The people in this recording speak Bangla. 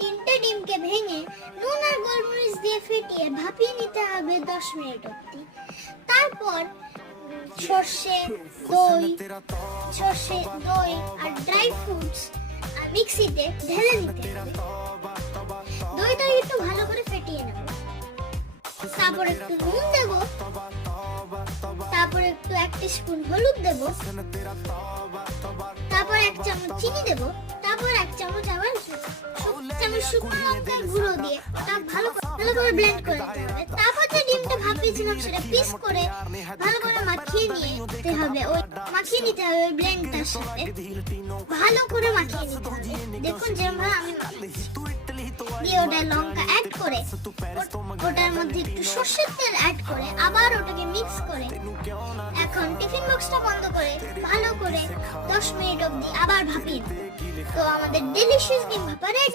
তিনটে ডিমকে ভেঙে নুন আর গোলমরিচ দিয়ে ফেটিয়ে ভাপিয়ে নিতে হবে 10 মিনিট অবধি। তারপর সর্ষে দই আর ড্রাই ফ্রুটস মিক্সিতে ঢেলে দিতে হবে। দইটা একটু ভালো করে ফেটিয়ে নেব। তারপর একটু নুন দেব, তারপর একটু 1 টিস্পুন হলুদ দেব, তারপর 1 চামচ চিনি দেব, তারপর 1 চামচ আবার শুকনো লঙ্কার গুঁড়ো দিয়ে ওটা ভালো করে ব্লেন্ড করে নিতে হবে। তারপর যে ডিমটা ভাপিয়েছিলাম সেটা পিস করে ভালো করে মাখিয়ে নিতে হবে। ওই ব্লেন্ডটার সাথে ভালো করে মাখিয়ে নিতে হবে। দেখুন যেমন আমি দিয়ে ওটা লঙ্কা অ্যাড করে ওটার মধ্যে একটু সর্ষের তেল অ্যাড করে আবার ওটাকে মিক্স করে এখন টিফিন বক্সটা বন্ধ করে ভালো করে 10 মিনিট অবধি আবার ভাপিয়ে নেব। তো আমাদের ডেলিশিয়াস ডিম ভাপা রেডি।